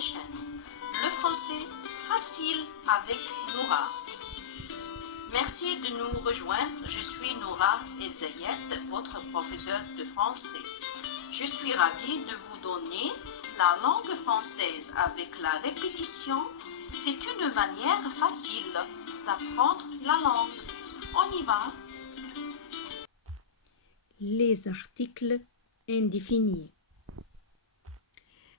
chaîne. Le français facile avec Noura. Merci de nous rejoindre. Je suis Noura Ezayed, votre professeur de français. Je suis ravie de vous donner la langue française avec la répétition. C'est une manière facile d'apprendre la langue. On y va. Les articles indéfinis.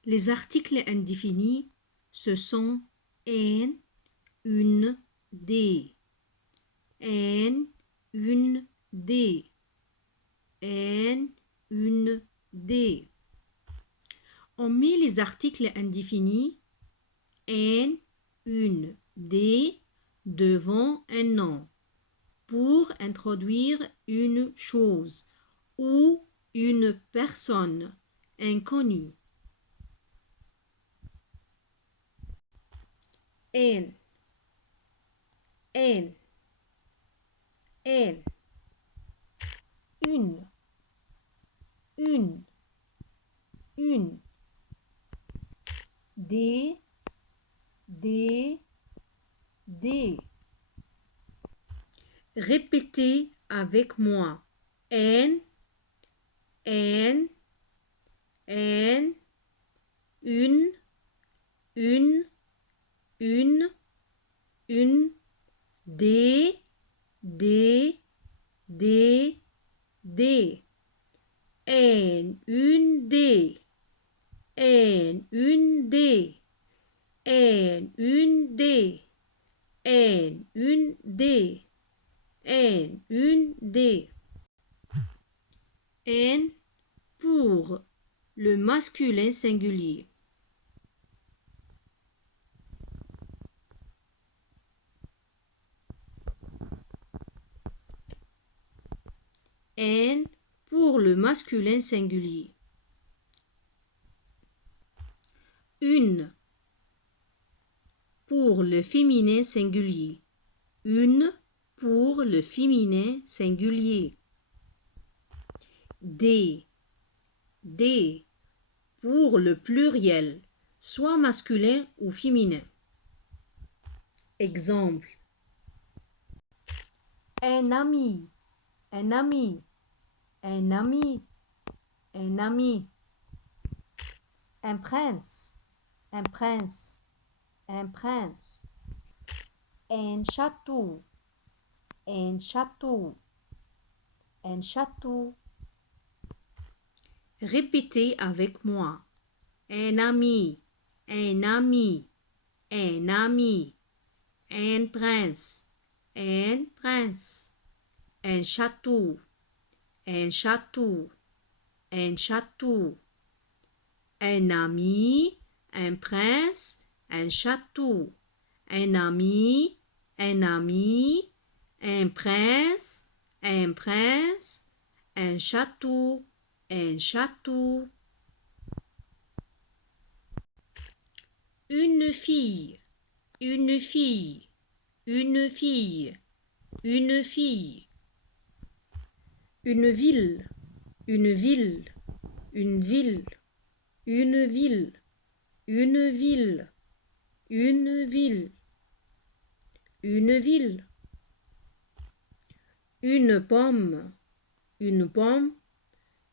Les articles indéfinis, ce sont un, une, des. Un, une, des. Un, une, des. On met les articles indéfinis un, une, des devant un nom pour introduire une chose ou une personne inconnue. Un, une, des, Répétez avec moi. Un, une, une, des, un, une, des, un, une, des, un, une, des, un, une, des, un, une, des. Un pour le masculin singulier. Un pour le masculin singulier. Une pour le féminin singulier. Une pour le féminin singulier. Des pour le pluriel, soit masculin ou féminin. Exemple. Un ami, un ami, un ami, un ami. Un prince, un prince, un prince. Un château, un château, un château. Répétez avec moi. Un ami, un ami, un ami. Un prince, un prince. Un château, un château, un château. Un ami, un prince, un château. Un ami, un ami, un prince, un prince, un château, un château. Une fille, une fille, une fille, une fille. Une ville, une ville, une ville, une ville, une ville, une ville, une ville. Une pomme, une pomme,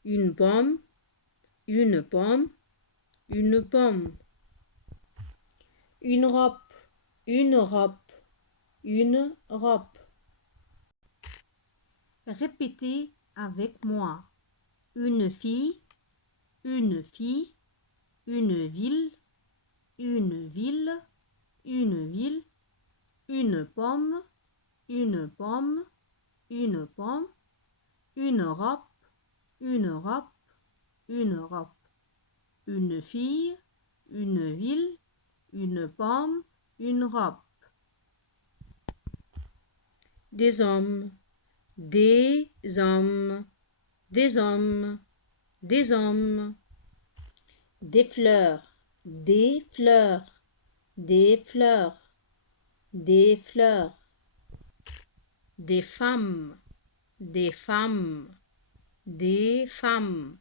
une pomme, une pomme, une pomme. Une robe, une robe, une robe. Répétez avec moi. Une fille, une fille, une ville, une ville, une ville, une pomme, une pomme, une pomme, une robe, une robe, une robe. Une fille, une ville, une pomme, une robe. Des hommes, des hommes, des hommes, des hommes. Des fleurs, des fleurs, des fleurs, des fleurs. Des femmes, des femmes, des femmes,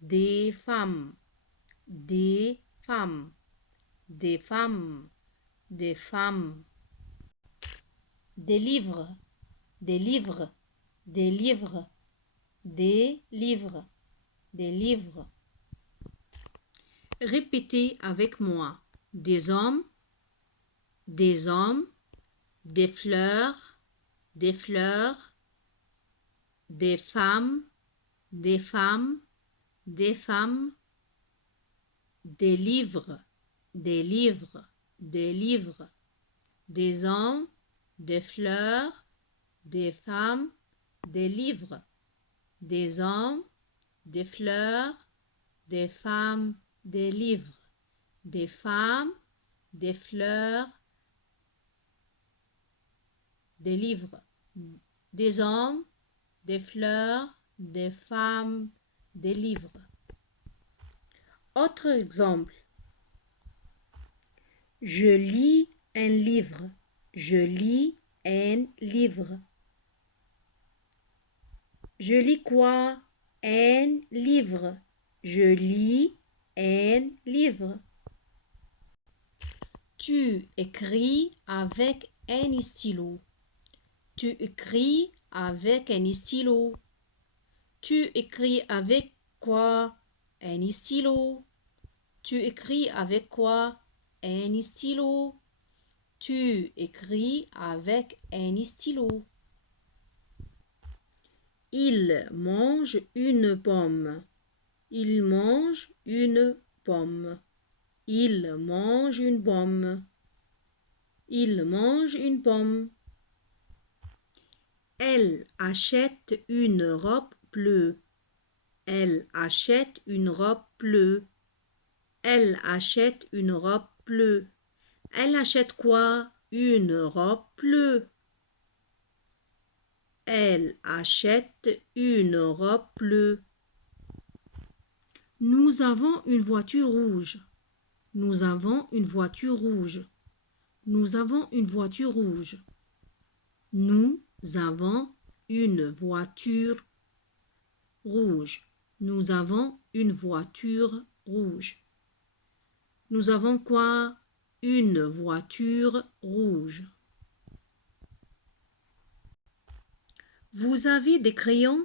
des femmes, des femmes. des femmes, des femmes. Des livres, des livres, des livres, des livres, des livres. Répétez avec moi. Des hommes, des hommes, des fleurs, des fleurs, des femmes, des femmes, des femmes, des livres, des livres, des livres, des hommes, des fleurs, des femmes, des livres, des hommes, des fleurs, des femmes, des livres, des femmes, des fleurs, des livres, des hommes, des fleurs, des femmes, des livres. Autre exemple. Je lis un livre. Je lis un livre. Je lis quoi? Un livre. Je lis un livre. Tu écris avec un stylo. Tu écris avec un stylo. Tu écris avec quoi? Un stylo. Tu écris avec quoi? Un stylo. Tu écris avec un stylo. Il mange une pomme. Il mange une pomme. Il mange une pomme. Il mange une pomme. Elle achète une robe bleue. Elle achète une robe bleue. Elle achète une robe bleue. Elle achète quoi? Une robe bleue. Elle achète une robe bleue. Nous avons une voiture rouge. Nous avons une voiture rouge. Nous avons une voiture rouge. Nous avons une voiture rouge. Nous avons une voiture rouge. Nous avons quoi? Une voiture rouge. Vous avez des crayons?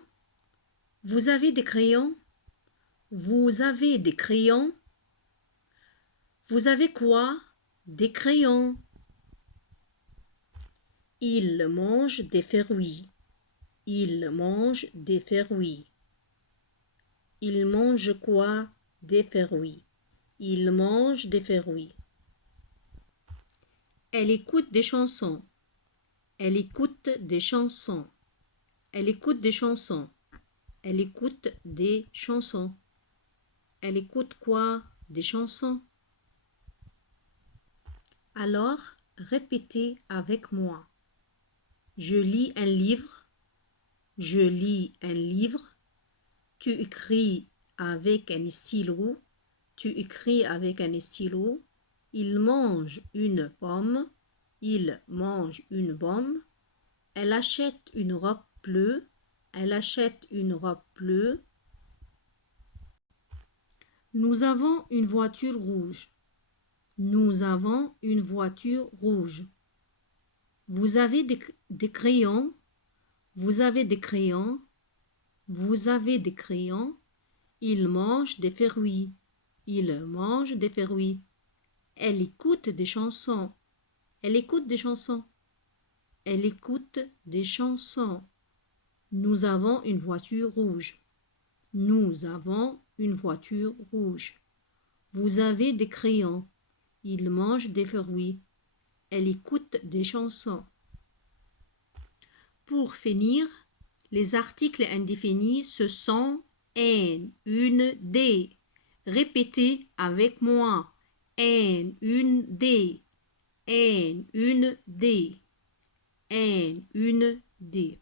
Vous avez des crayons? Vous avez des crayons? Vous avez quoi? Des crayons. Il mange des fruits. Il mange des fruits. Il mange quoi? Des fruits. Il mange des fruits. Elle écoute des chansons. Elle écoute des chansons. Elle écoute des chansons. Elle écoute des chansons. Elle écoute quoi? Des chansons. Alors, répétez avec moi. Je lis un livre. Je lis un livre. Tu écris avec un stylo. Tu écris avec un stylo. Il mange une pomme. Il mange une pomme. Elle achète une robe bleue. Elle achète une robe bleue. Nous avons une voiture rouge. Nous avons une voiture rouge. Vous avez des crayons. Vous avez des crayons. Vous avez des crayons. Il mange des fruits. Il mange des fruits. Elle écoute des chansons. Elle écoute des chansons. Elle écoute des chansons. Nous avons une voiture rouge. Nous avons une voiture rouge. Vous avez des crayons. Il mange des fruits. Elle écoute des chansons. Pour finir, les articles indéfinis, ce sont un, une, des. Répétez avec moi. Un, une, des. Un, une, des. Un, une, des.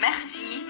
Merci